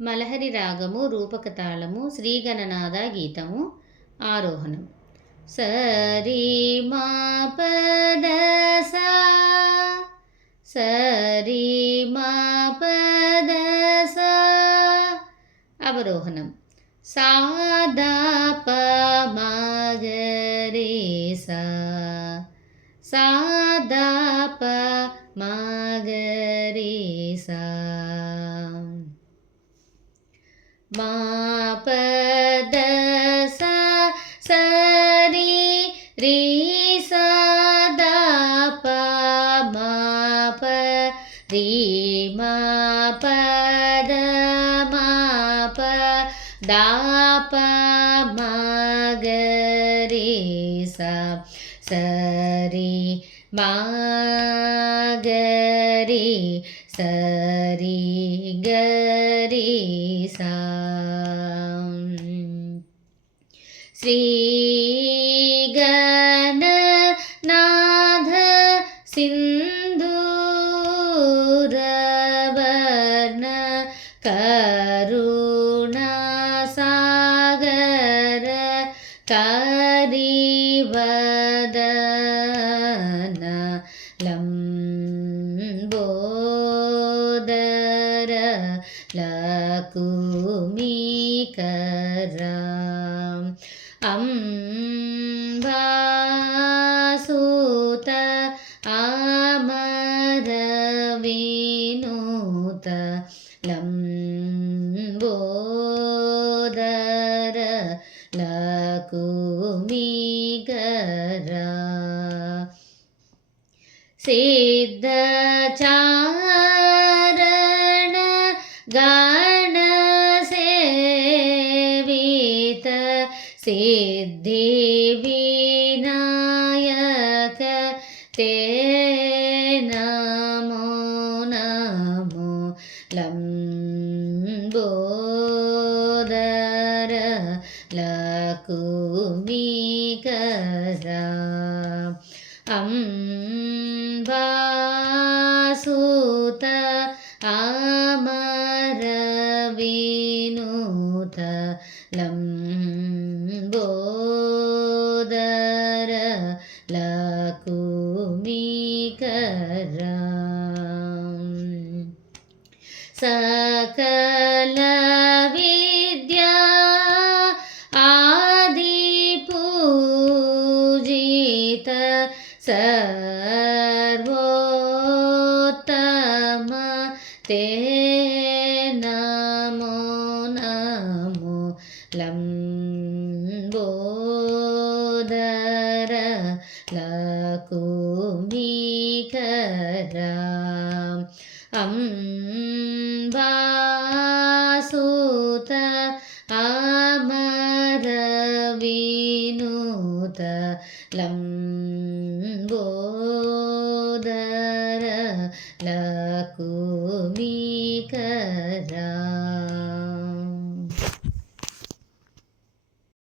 మలహరి రాగము, రూపక తాళము, శ్రీగణనాద గీతము. ఆరోహణం. సరి మా పద సా, సరి మా పద సా. అవరోహణం. సా దా ప మా గ రే సా, సా దా ప మా గ రే సా. మా పద సా సరి రి సా దా ప మా ప రి మా పద మా ప దా ప మా గ రే సా. సరి మా గ రే సరి గ రే సా. శ్రీ గణనాథ సింధూర వర్ణ కరుణా సాగర కరివదన లంబోదర లకుమీకర అంబాసుత అమర వినూత లంబోదర లకుమీకర సిద్ధ చారణ గణ సేవిత సిద్ధి వినాయక తే నమో నమో. లంబోదర లకుమీకర అంబాసుత అమర వినూత లంబోదర లకుమీకర సకల విద్యా ఆది పూజిత సర్వోత్తమ తే నమో నమో. లంబోదర లకుమీకర అంబాసుత అమర వినూత లంబోదర